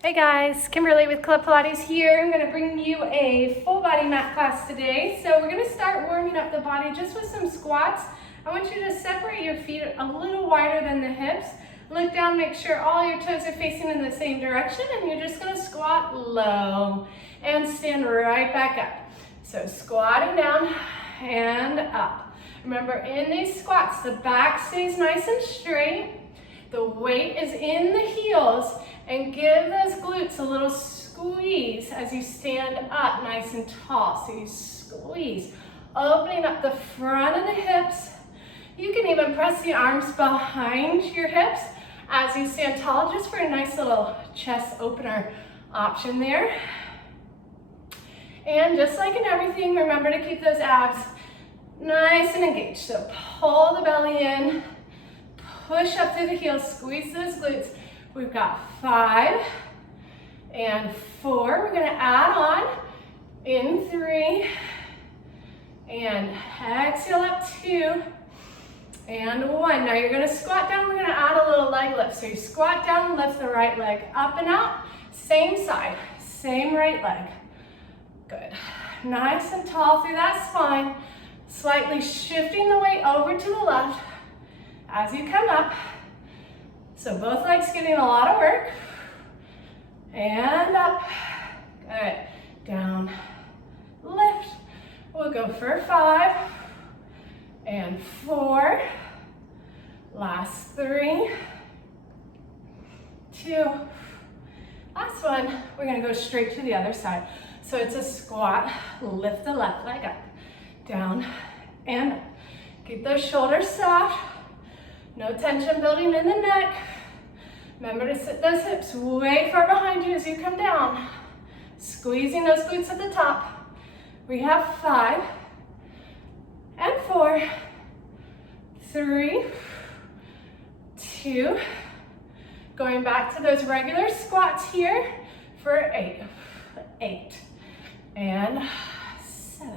Hey guys, Kimberly with Club Pilates here. I'm going to bring you a full body mat class today. So we're going to start warming up the body just with some squats. I want you to separate your feet a little wider than the hips. Look down, make sure all your toes are facing in the same direction, and you're just going to squat low and stand right back up. So squatting down and up. Remember, in these squats, the back stays nice and straight. The weight is in the heels, and give those glutes a little squeeze as you stand up nice and tall. So you squeeze, opening up the front of the hips. You can even press the arms behind your hips as you stand tall, just for a nice little chest opener option there. And just like in everything, remember to keep those abs nice and engaged. So pull the belly in, push up through the heels, squeeze those glutes. We've got 5 and 4. We're going to add on in 3 and exhale up 2 and 1. Now you're going to squat down. We're going to add a little leg lift. So you squat down, lift the right leg up and out. Same side, same right leg. Good. Nice and tall through that spine. Slightly shifting the weight over to the left as you come up. So both legs getting a lot of work. And up. Good. Down. Lift. We'll go for 5 and 4. Last 3. 2. Last one. We're going to go straight to the other side. So it's a squat. Lift the left leg up. Down and up. Keep those shoulders soft. No tension building in the neck. Remember to sit those hips way far behind you as you come down. Squeezing those glutes at the top. We have 5 and 4, 3, 2. Going back to those regular squats here for 8 and 7.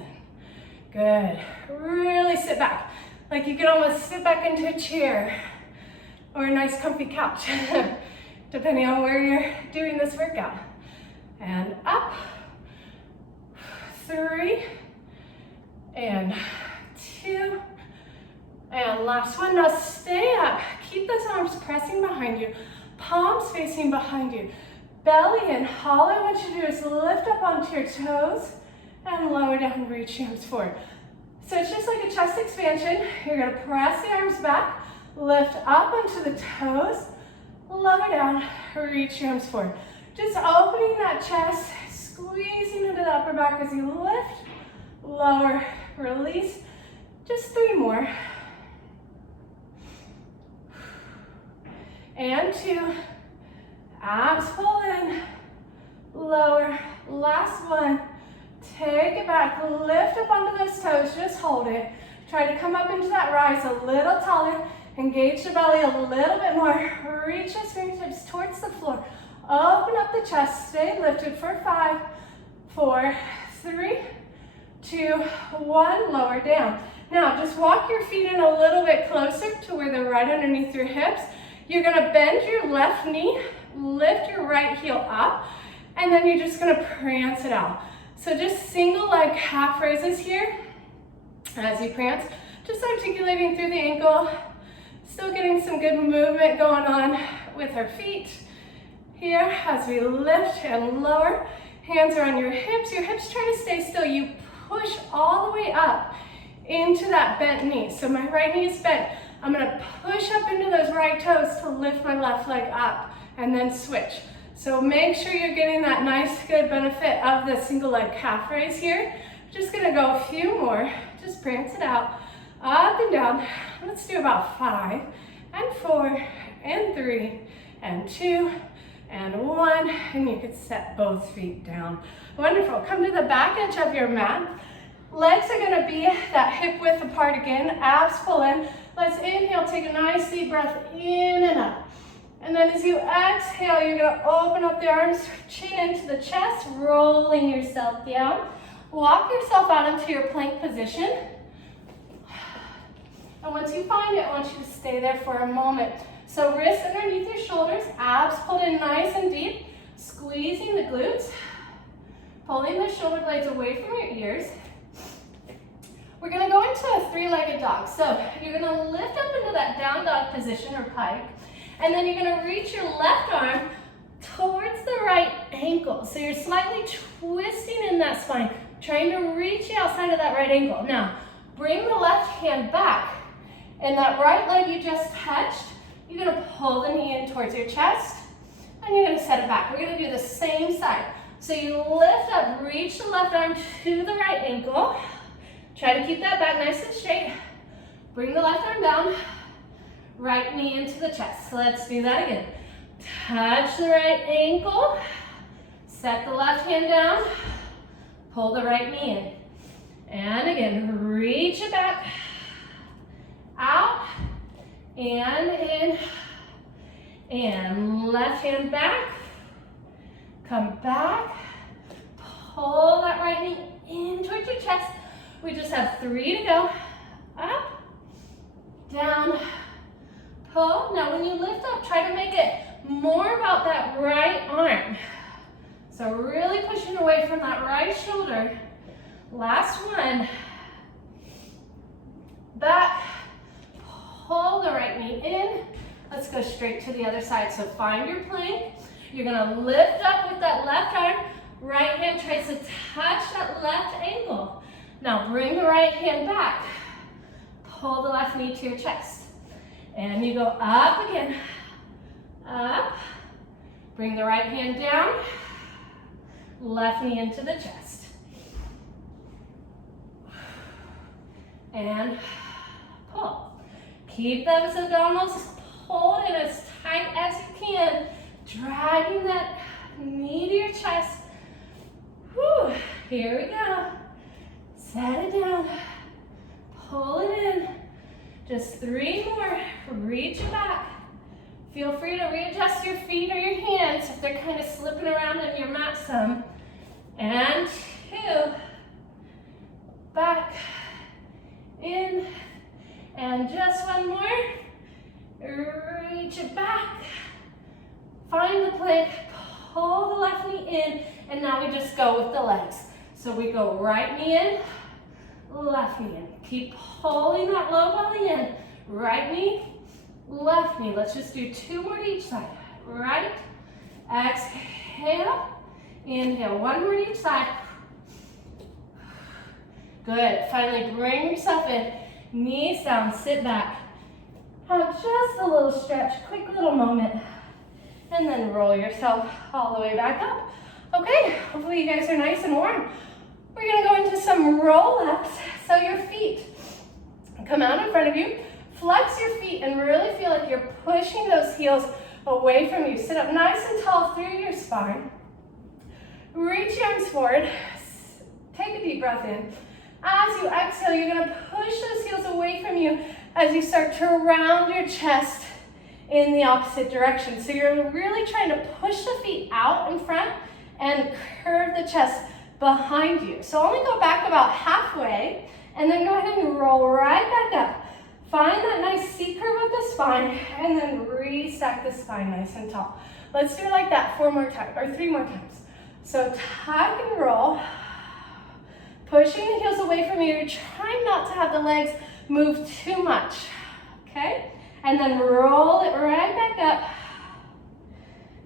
Good. Really sit back. Like you can almost sit back into a chair or a nice comfy couch, depending on where you're doing this workout. And up, 3 and 2, and last one. Now stay up. Keep those arms pressing behind you, palms facing behind you, belly in. All I want you to do is lift up onto your toes and lower down, reach your arms forward. So it's just like a chest expansion. You're going to press the arms back, lift up onto the toes, lower down, reach your arms forward. Just opening that chest, squeezing into the upper back as you lift, lower, release. Just 3 more. And 2. Abs pull in, lower. Last one. Take it back, lift up onto those toes, just hold it. Try to come up into that rise a little taller, engage the belly a little bit more, reach those fingertips towards the floor, open up the chest, stay lifted for 5, 4, 3, 2, 1, lower down. Now just walk your feet in a little bit closer to where they're right underneath your hips. You're gonna bend your left knee, lift your right heel up, and then you're just gonna prance it out. So just single leg calf raises here as you prance, just articulating through the ankle, still getting some good movement going on with our feet here as we lift and lower. Hands are on your hips try to stay still. You push all the way up into that bent knee. So my right knee is bent. I'm gonna push up into those right toes to lift my left leg up and then switch. So make sure you're getting that nice, good benefit of the single leg calf raise here. Just gonna go a few more. Just prance it out, up and down. Let's do about 5 and 4 and 3 and 2 and 1. And you can set both feet down. Wonderful. Come to the back edge of your mat. Legs are gonna be that hip width apart again. Abs pull in. Let's inhale, take a nice deep breath in and up. And then as you exhale, you're going to open up the arms, chin into the chest, rolling yourself down. Walk yourself out into your plank position. And once you find it, I want you to stay there for a moment. So wrists underneath your shoulders, abs pulled in nice and deep. Pulling the shoulder blades away from your ears. We're gonna go into a three-legged dog. So you're gonna lift up into that down dog position or pike, and then you're gonna reach your left arm towards the right ankle. So you're slightly twisting in that spine, trying to reach the outside of that right ankle. Now, bring the left hand back, and that right leg you just touched, you're gonna pull the knee in towards your chest, and you're gonna set it back. We're gonna do the same side. So you lift up, reach the left arm to the right ankle. Try to keep that back nice and straight. Bring the left arm down, right knee into the chest. So let's do that again. Touch the right ankle, set the left hand down, pull the right knee in. And again, reach it back, out, and in, and left hand back, come back, pull that right knee in towards your chest. We just have 3 to go. Up, down, pull. Now when you lift up, try to make it more about that right arm. So really pushing away from that right shoulder. Last one. Back, pull the right knee in. Let's go straight to the other side. So find your plank. You're gonna lift up with that left arm. Right hand tries to touch that left ankle. Now bring the right hand back. Pull the left knee to your chest. And you go up again. Up. Bring the right hand down. Left knee into the chest. And pull. Keep those abdominals pulled in as tight as you can. Dragging that knee to your chest. Whew. Here we go. Set it down. Pull it in. Just 3 more. Reach it back. Feel free to readjust your feet or your hands if they're kind of slipping around in your mat some. And 2. Back. In. And just 1 more. Reach it back. Find the plank. Pull the left knee in. And now we just go with the legs. So we go right knee in. Left knee in. Keep pulling that low belly in. Right knee, left knee. Let's just do 2 more to each side. Right, exhale, inhale. 1 more to each side. Good. Finally, bring yourself in. Knees down, sit back. Have just a little stretch, quick little moment. And then roll yourself all the way back up. Okay, hopefully you guys are nice and warm. We're gonna go into some roll-ups. So your feet come out in front of you, flex your feet, and really feel like you're pushing those heels away from you. Sit up nice and tall through your spine. Reach your arms forward. Take a deep breath in. As you exhale, you're gonna push those heels away from you as you start to round your chest in the opposite direction. So you're really trying to push the feet out in front and curve the chest behind you. So only go back about halfway, and then go ahead and roll right back up. Find that nice C curve of the spine, and then restack the spine nice and tall. Let's do it like that 4 more times, or 3 more times. So tuck and roll, pushing the heels away from you. You're trying not to have the legs move too much, okay? And then roll it right back up.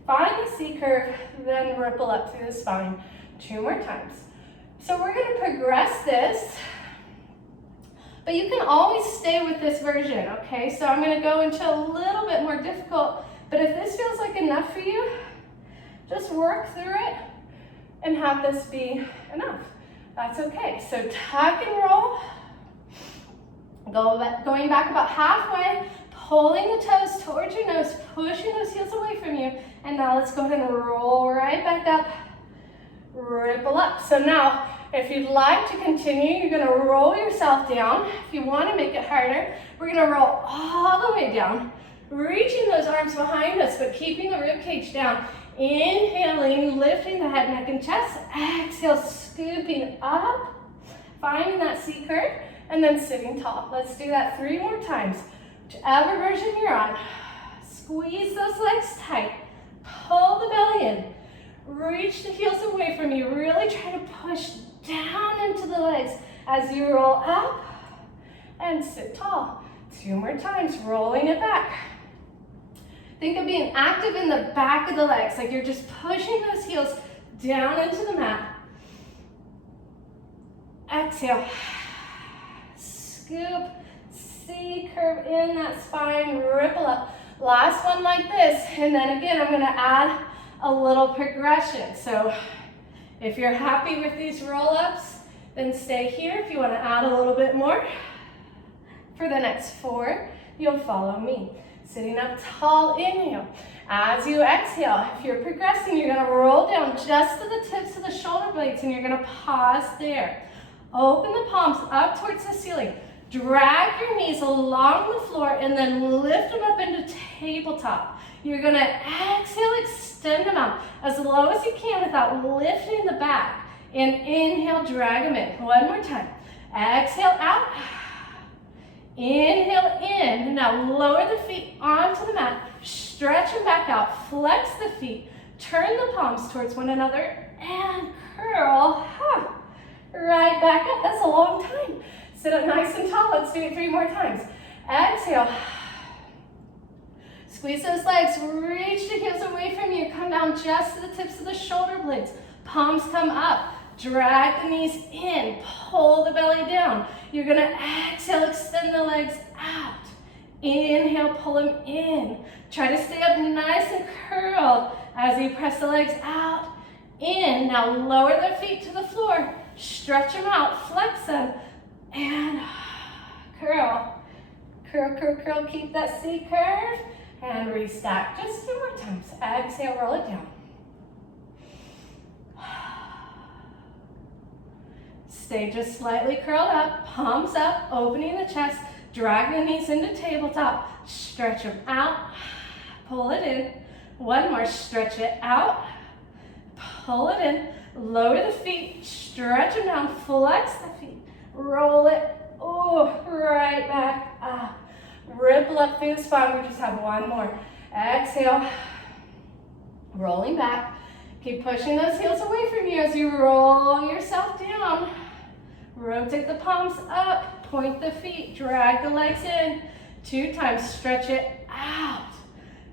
Find the C curve, then ripple up through the spine. 2 more times. So we're gonna progress this, but you can always stay with this version, okay? So I'm gonna go into a little bit more difficult, but if this feels like enough for you, just work through it and have this be enough. That's okay. So tuck and roll, going back about halfway, pulling the toes towards your nose, pushing those heels away from you, and now let's go ahead and roll right back up. Ripple up. So now, if you'd like to continue, you're gonna roll yourself down. If you wanna make it harder, we're gonna roll all the way down, reaching those arms behind us, but keeping the rib cage down. Inhaling, lifting the head, neck, and chest. Exhale, scooping up, finding that C curve, and then sitting tall. Let's do that 3 more times. Whichever version you're on. Squeeze those legs tight. Pull the belly in. reach the heels away from you. Really try to push down into the legs as you roll up and sit tall. 2 more times, rolling it back. Think of being active in the back of the legs, like you're just pushing those heels down into the mat. Exhale. Scoop, C curve in that spine, ripple up. Last one like this, and then again, I'm gonna add a little progression. So if you're happy with these roll-ups, then stay here. If you wanna add a little bit more, for the next 4, you'll follow me. Sitting up tall, inhale. As you exhale, if you're progressing, you're gonna roll down just to the tips of the shoulder blades, and you're gonna pause there. Open the palms up towards the ceiling. Drag your knees along the floor and then lift them up into tabletop. You're gonna exhale, extend them out as low as you can without lifting the back. And inhale, drag them in. One more time. Exhale out. Inhale in. Now lower the feet onto the mat. Stretch them back out. Flex the feet. Turn the palms towards one another and curl. Right back up. That's a long time. Sit up nice and tall. Let's do it 3 more times. Exhale. Squeeze those legs. Reach the heels away from you. Come down just to the tips of the shoulder blades. Palms come up. Drag the knees in. Pull the belly down. You're going to exhale, extend the legs out. Inhale, pull them in. Try to stay up nice and curled as you press the legs out. In. Now lower the feet to the floor. Stretch them out. Flex them. And curl. Curl, curl, curl. Keep that C curve. And restack. Just 2 more times. Exhale, roll it down. Stay just slightly curled up, palms up, opening the chest, drag the knees into tabletop, stretch them out, pull it in. 1 more, stretch it out, pull it in, lower the feet, stretch them down, flex the feet, roll it, right back up. Ripple up through the spine, we just have 1 more. Exhale, rolling back. Keep pushing those heels away from you as you roll yourself down. Rotate the palms up, point the feet, drag the legs in. 2 times, stretch it out.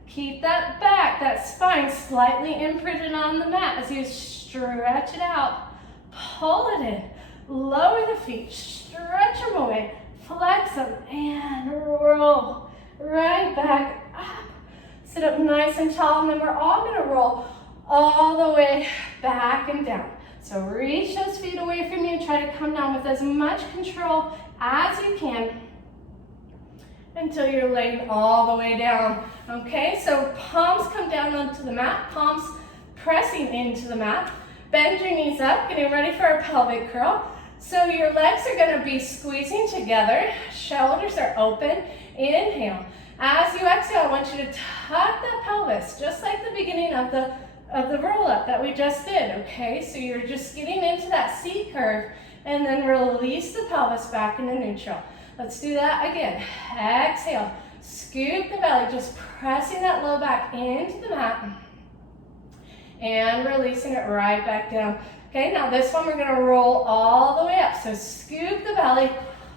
Keep that back, that spine slightly imprinted on the mat as you stretch it out. Pull it in, lower the feet, stretch them away, flex them, and roll right back up. Sit up nice and tall, and then we're all gonna roll all the way back and down. So reach those feet away from you. Try to come down with as much control as you can until you're laying all the way down. Okay, so palms come down onto the mat, palms pressing into the mat. Bend your knees up, getting ready for a pelvic curl. So your legs are gonna be squeezing together, shoulders are open. Inhale. As you exhale, I want you to tuck that pelvis, just like the beginning of the roll up that we just did, okay? So you're just getting into that C curve and then release the pelvis back into neutral. Let's do that again. Exhale, scoop the belly, just pressing that low back into the mat and releasing it right back down. Okay, now this one we're gonna roll all the way up. So scoop the belly,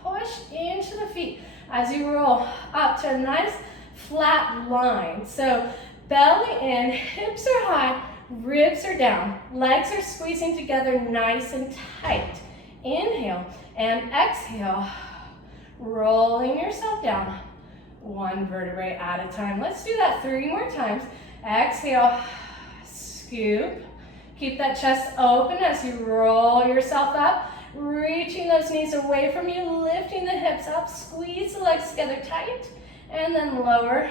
push into the feet as you roll up to a nice flat line. So belly in, hips are high, ribs are down, legs are squeezing together nice and tight. Inhale and exhale, rolling yourself down 1 vertebrae at a time. Let's do that 3 more times. Exhale, scoop. Keep that chest open as you roll yourself up, reaching those knees away from you, lifting the hips up, squeeze the legs together tight, and then lower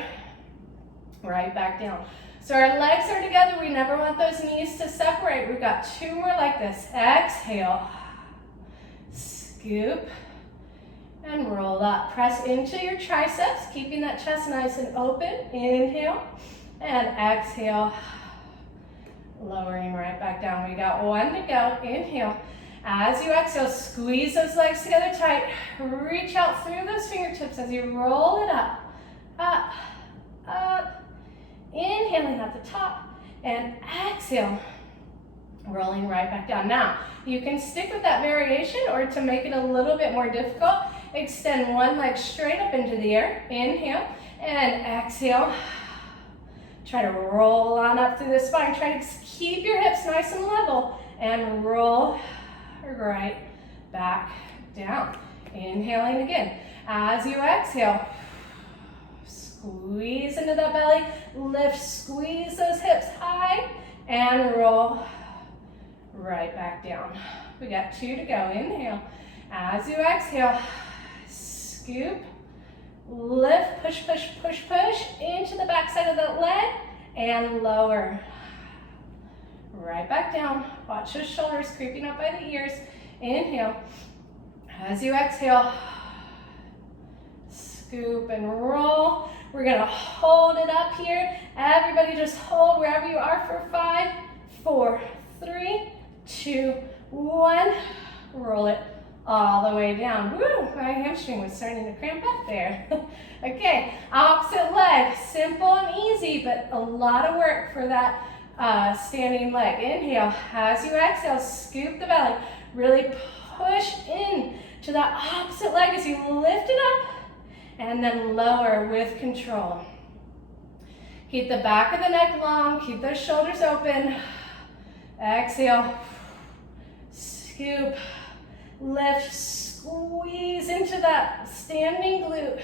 right back down. So our legs are together. We never want those knees to separate. We've got 2 more like this. Exhale, scoop, and roll up. Press into your triceps, keeping that chest nice and open. Inhale, and exhale, lowering right back down. We got 1 to go. Inhale. As you exhale, squeeze those legs together tight. Reach out through those fingertips as you roll it up, up, up. Inhaling at the top and exhale Rolling right back down. Now, you can stick with that variation, or to make it a little bit more difficult, extend one leg straight up into the air. Inhale and exhale. Try to roll on up through the spine. Try to keep your hips nice and level and roll right back down. Inhaling again. As you exhale, squeeze into that belly, lift, squeeze those hips high, and roll right back down. We got 2 to go. Inhale. As you exhale, scoop, lift, push, push, push, push into the back side of that leg, and lower. Right back down. Watch those shoulders creeping up by the ears. Inhale. As you exhale, scoop and roll. We're gonna hold it up here. Everybody just hold wherever you are for 5, 4, 3, 2, 1. Roll it all the way down. Woo, my hamstring was starting to cramp up there. Okay, opposite leg. Simple and easy, but a lot of work for that standing leg. Inhale. As you exhale, scoop the belly. Really push in to that opposite leg as you lift it up, and then lower with control. Keep the back of the neck long. Keep those shoulders open. Exhale. Scoop. Lift. Squeeze into that standing glute.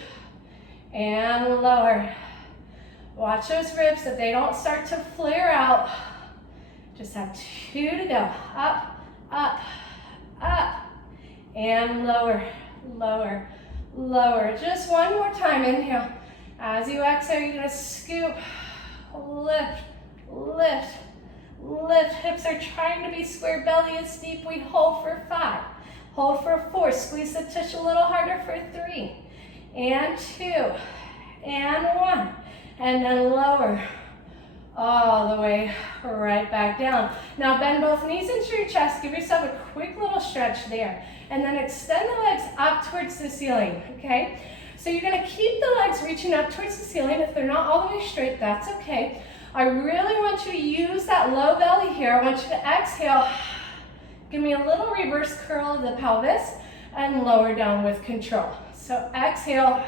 And lower. Watch those ribs that they don't start to flare out. Just have 2 to go. Up, up, up. And lower, lower, lower. Just one more time. Inhale. As you exhale, you're going to scoop, lift, lift, lift. Hips are trying to be square. Belly is deep. We hold for 5. Hold for 4. Squeeze the tush a little harder for 3. And 2. And 1. And then lower. All the way right back down. Now bend both knees into your chest. Give yourself a quick little stretch there. And then extend the legs up towards the ceiling, okay? So you're gonna keep the legs reaching up towards the ceiling. If they're not all the way straight, that's okay. I really want you to use that low belly here. I want you to exhale. Give me a little reverse curl of the pelvis and lower down with control. So exhale.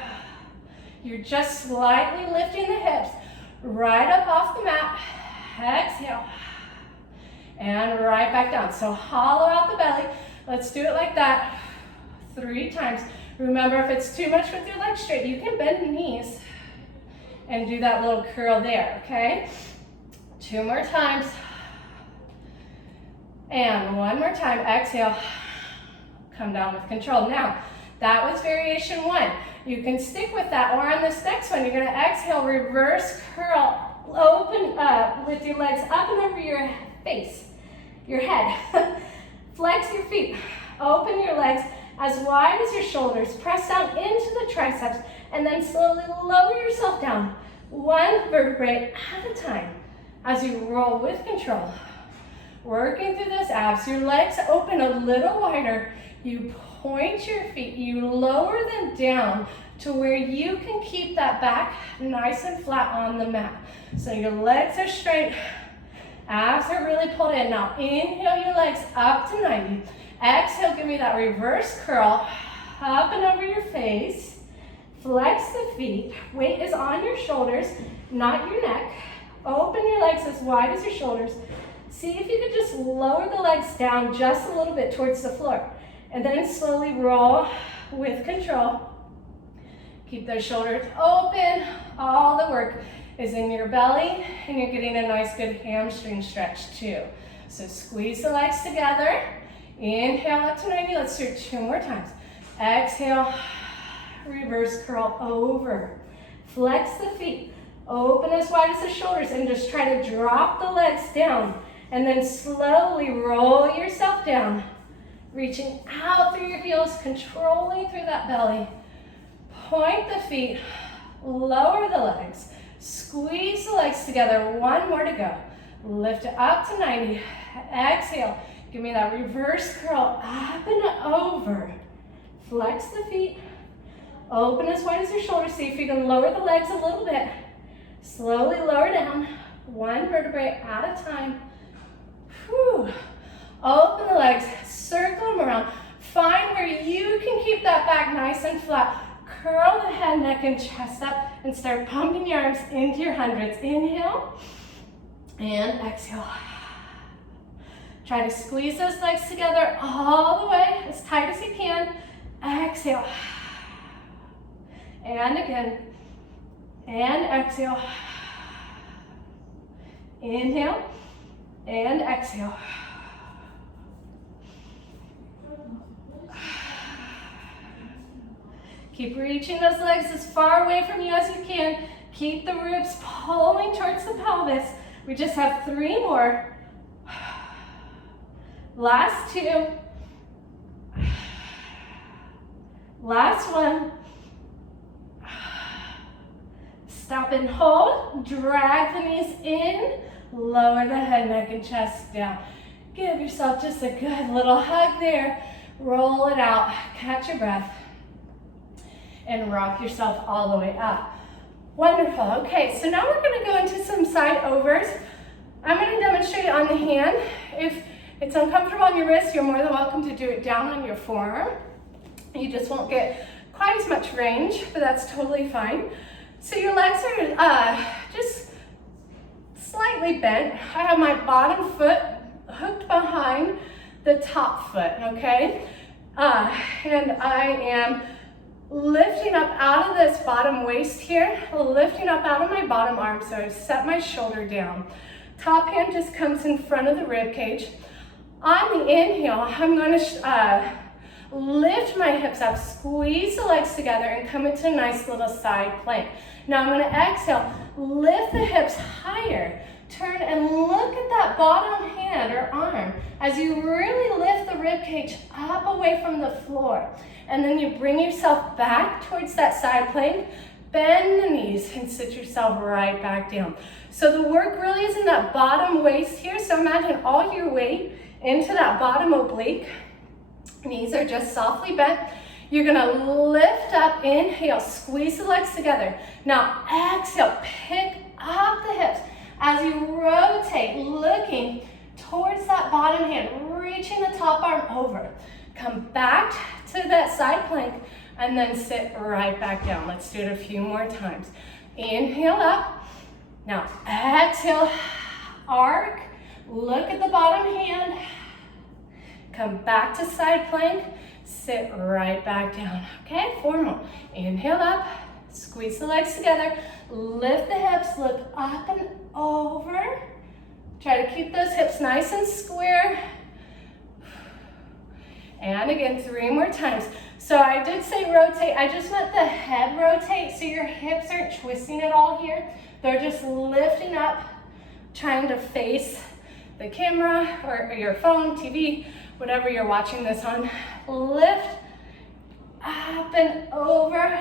You're just slightly lifting the hips right up off the mat. Exhale. And right back down. So hollow out the belly. Let's do it like that 3 times. Remember, if it's too much with your legs straight, you can bend the knees and do that little curl there, okay? 2 more times. And 1 more time. Exhale. Come down with control. Now, that was variation 1. You can stick with that, or on this next one, you're going to exhale, reverse curl, open up with your legs up and over your face, your head. Flex your feet, open your legs as wide as your shoulders, press down into the triceps, and then slowly lower yourself down, 1 vertebrae at a time as you roll with control. Working through those abs, your legs open a little wider, you point your feet, you lower them down to where you can keep that back nice and flat on the mat. So your legs are straight, abs are really pulled in. Now inhale your legs up to 90. Exhale, give me that reverse curl, up and over your face. Flex the feet, weight is on your shoulders, not your neck. Open your legs as wide as your shoulders. See if you could just lower the legs down just a little bit towards the floor. And then slowly roll with control. Keep those shoulders open. All the work is in your belly, and you're getting a nice good hamstring stretch too. So squeeze the legs together. Inhale up to 90. Let's do it 2 more times. Exhale, reverse curl over. Flex the feet. Open as wide as the shoulders, and just try to drop the legs down. And then slowly roll yourself down. Reaching out through your heels, controlling through that belly. Point the feet, lower the legs, squeeze the legs together. 1 more to go. Lift it up to 90. Exhale, give me that reverse curl up and over. Flex the feet, open as wide as your shoulders. See if you can lower the legs a little bit. Slowly lower down, 1 vertebrae at a time. Whew. nice and flat. Curl the head, neck, and chest up and start pumping your arms into your hundreds. Inhale and exhale. Try to squeeze those legs together all the way, as tight as you can. Exhale. And again. And exhale. Inhale and exhale. Keep reaching those legs as far away from you as you can. Keep the ribs pulling towards the pelvis. We just have 3 more. Last 2. Last 1. Stop and hold. Drag the knees in. Lower the head, neck, and chest down. Give yourself just a good little hug there. Roll it out. Catch your breath. And rock yourself all the way up. Wonderful. Okay, so now we're going to go into some side overs. I'm going to demonstrate on the hand. If it's uncomfortable on your wrist, you're more than welcome to do it down on your forearm. You just won't get quite as much range, but that's totally fine. So your legs are just slightly bent. I have my bottom foot hooked behind the top foot, okay? And I am lifting up out of this bottom waist here, lifting up out of my bottom arm, so I've set my shoulder down. Top hand just comes in front of the rib cage. On the inhale, I'm going to lift my hips up, squeeze the legs together, and come into a nice little side plank. Now I'm going to exhale, lift the hips higher, turn and look at that bottom hand or arm as you really lift the rib cage up away from the floor. And then you bring yourself back towards that side plank, bend the knees, and sit yourself right back down. So the work really is in that bottom waist here. So imagine all your weight into that bottom oblique. Knees are just softly bent. You're gonna lift up, inhale, squeeze the legs together. Now exhale, pick up the hips as you rotate, looking towards that bottom hand, reaching the top arm over. Come back to that side plank and then sit right back down. Let's do it a few more times. Inhale up. Now exhale, arc, look at the bottom hand. Come back to side plank, sit right back down. Okay, 4 more. Inhale up, squeeze the legs together, lift the hips, look up and over. Try to keep those hips nice and square. And again, 3 more times. So I did say rotate, I just meant the head rotate, so your hips aren't twisting at all here. They're just lifting up, trying to face the camera or your phone, TV, whatever you're watching this on. Lift up and over.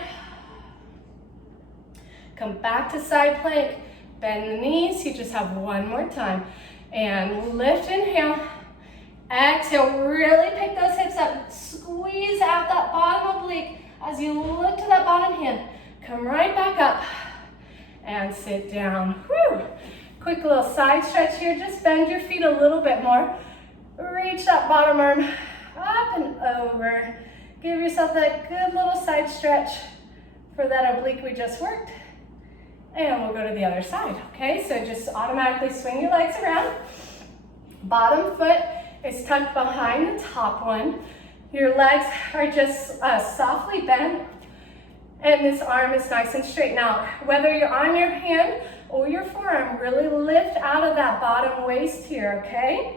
Come back to side plank, bend the knees. You just have 1 more time. And lift, inhale. Exhale, really pick those hips up. Squeeze out that bottom oblique as you look to that bottom hand. Come right back up and sit down. Whew. Quick little side stretch here. Just bend your feet a little bit more. Reach that bottom arm up and over. Give yourself that good little side stretch for that oblique we just worked. And we'll go to the other side, okay? So just automatically swing your legs around. Bottom foot is tucked behind the top one. Your legs are just softly bent, and this arm is nice and straight. Now, whether you're on your hand or your forearm, really lift out of that bottom waist here, okay?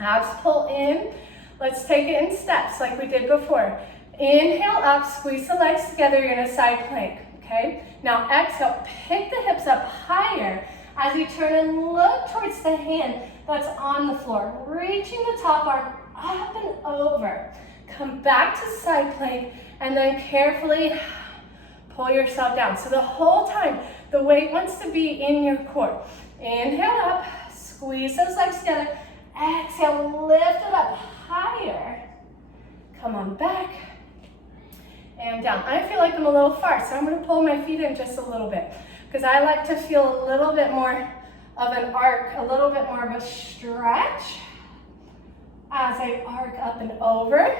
Abs pull in. Let's take it in steps like we did before. Inhale up, squeeze the legs together, you're in a side plank, okay? Now exhale, pick the hips up higher as you turn and look towards the hand that's on the floor, reaching the top arm up and over. Come back to side plank and then carefully pull yourself down. So the whole time, the weight wants to be in your core. Inhale up, squeeze those legs together. Exhale, lift it up higher. Come on back and down. I feel like I'm a little far, so I'm going to pull my feet in just a little bit because I like to feel a little bit more of an arc, a little bit more of a stretch as I arc up and over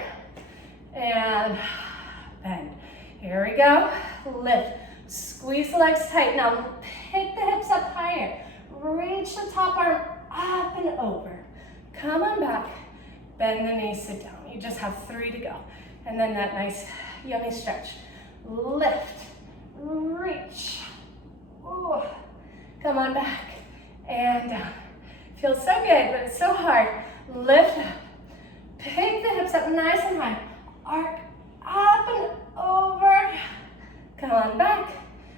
and bend. Here we go, lift. Squeeze the legs tight. Now pick the hips up higher. Reach the top arm up and over. Come on back. Bend the knees, sit down. You just have 3 to go. And then that nice yummy stretch. Lift, reach. Ooh. Come on back and down. Feels so good, but it's so hard. Lift up. Pick the hips up nice and high. Arc up and over. Come on back.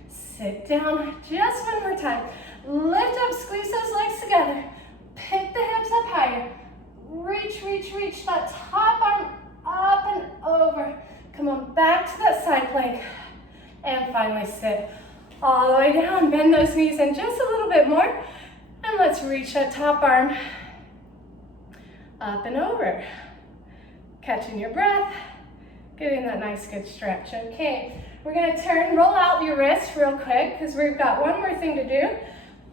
Sit down just one more time. Lift up, squeeze those legs together. Pick the hips up higher. Reach, reach, reach that top arm up and over. Come on back to that side plank. And finally sit all the way down. Bend those knees in just a little bit more. And let's reach that top arm up and over. Catching your breath. Getting that nice good stretch. Okay, we're gonna roll out your wrists real quick because we've got one more thing to do.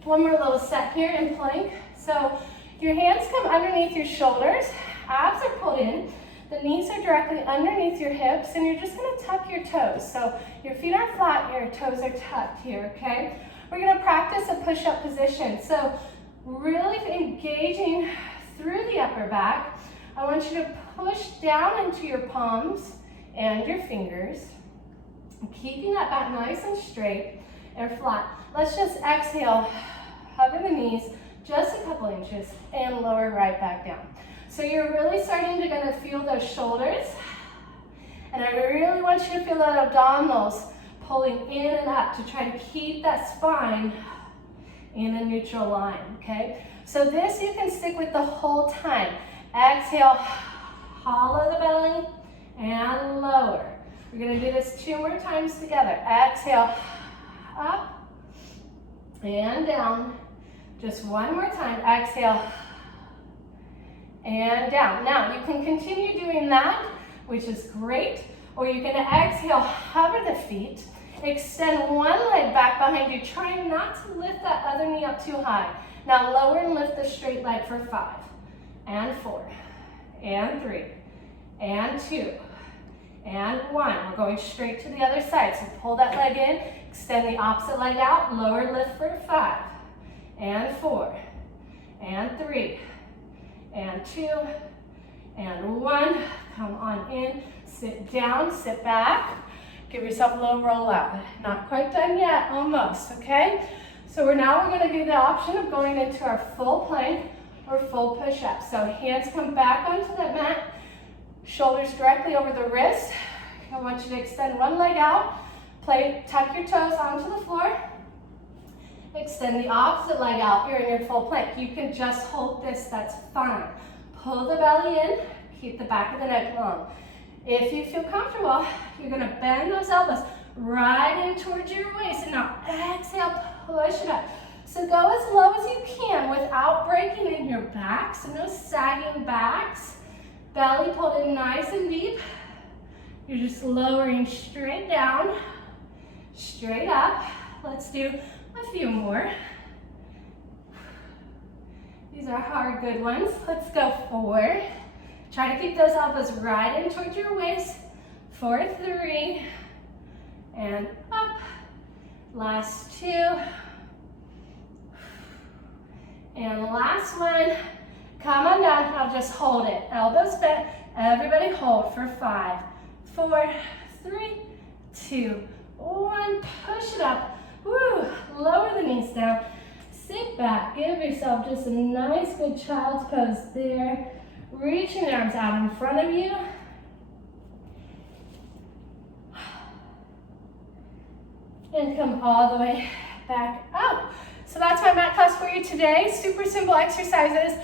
One more little set here in plank. So your hands come underneath your shoulders, abs are pulled in, the knees are directly underneath your hips, and you're just gonna tuck your toes. So your feet are flat, your toes are tucked here, okay? We're gonna practice a push-up position. So really engaging through the upper back. I want you to push down into your palms and your fingers, keeping that back nice and straight and flat. Let's just exhale, hover the knees just a couple inches and lower right back down. So you're really starting to gonna feel those shoulders, and I really want you to feel that abdominals pulling in and up to try to keep that spine in a neutral line, okay? So this you can stick with the whole time. Exhale, hollow the belly and lower. We're gonna do this 2 more times together. Exhale, up and down. Just one more time. Exhale and down. Now you can continue doing that, which is great, or you're gonna exhale, hover the feet, extend one leg back behind you, trying not to lift that other knee up too high. Now lower and lift the straight leg for 5 and 4 and 3 and 2 and 1. We're going straight to the other side. So pull that leg in, extend the opposite leg out, lower lift for 5 and 4 and 3 and 2 and 1. Come on in, sit down, sit back. Give yourself a little roll out. Not quite done yet, almost, okay? So we're gonna give the option of going into our full plank or full push-up. So hands come back onto that mat, shoulders directly over the wrist. I want you to extend one leg out, tuck your toes onto the floor, extend the opposite leg out. You're in your full plank. You can just hold this, that's fine. Pull the belly in, keep the back of the neck long. If you feel comfortable, you're gonna bend those elbows right in towards your waist, and now exhale, push it up. So go as low as you can without breaking in your back, so no sagging backs. Belly pulled in nice and deep. You're just lowering straight down, straight up. Let's do a few more. These are hard, good ones. Let's go 4. Try to keep those elbows right in towards your waist. 4, 3, and up. Last 2. And last one. Come on down, I'll just hold it. Elbows bent, everybody hold for 5, 4, 3, 2, 1. Push it up. Woo, lower the knees down. Sit back, give yourself just a nice good child's pose there. Reaching the arms out in front of you. And come all the way back up. So that's my mat class for you today. Super simple exercises.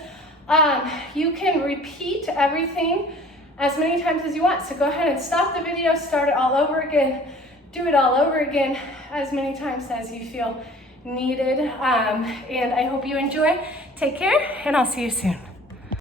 You can repeat everything as many times as you want. So go ahead and stop the video, start it all over again, do it all over again as many times as you feel needed. And I hope you enjoy. Take care, and I'll see you soon.